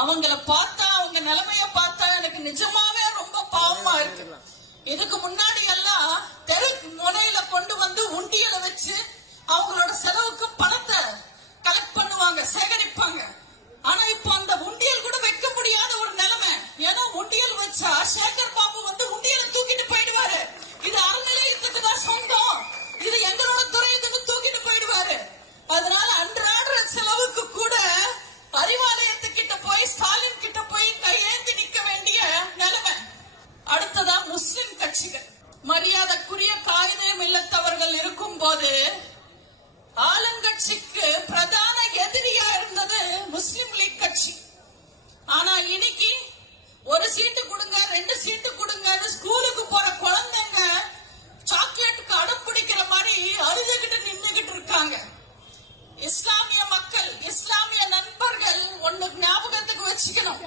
அவங்கள பார்த்தா, அவங்க நிலைமைய பார்த்தா எனக்கு நிஜமாவே ரொம்ப பாவமா இருக்கு. இதுக்கு முன்னாடி எல்லாம் தெரு முனையில கொண்டு வந்து உண்டியல வச்சு அவங்களோட செலவுக்கு பணத்தை கலெக்ட் பண்ணுவாங்க, சேகரிப்பாங்க. ஆனா இப்போ அந்த உண்டியல் கூட வைக்க முடியாத ஒரு நிலைமை. ஏன்னா உண்டியல் வச்சா சேகர் பாபு வந்து உண்டியலை தூக்கிட்டு போயிடுவாரு. இது அறநிலையத்துக்கு தான் சொந்தம், இது எங்களோட துறையுக்கு தூக்கிட்டு போயிடுவாரு. அதனால அன்றாட செலவுக்கு கூட அறிவாலயத்துக்கிட்ட போய் ஸ்டாலின் கிட்ட போய் கையேந்தி நிக்க வேண்டிய நிலைமை. அடுத்ததா முஸ்லிம் கட்சிகள், மரியாதைக்குரிய காயிதே மில்லத்தவர்கள் இருக்கும் போது ஆளுங்கட்சிக்கு பிரதான எதிரியா இருந்தது முஸ்லிம் லீக் கட்சி. ஆனா இன்னைக்கு ஒரு சீட்டு கொடுங்க, 2 சீட்டு கொடுங்கன்னு ஸ்கூலுக்கு போற குழந்தைங்க சாக்லேட்டுக்கு அடம் பிடிக்கிற மாதிரி அழுதுகிட்டு நின்னுகிட்டு இருக்காங்க. இஸ்லாமிய மக்கள், இஸ்லாமிய நண்பர்கள் ஒண்ணு ஞாபகத்துக்கு வச்சுக்கணும்.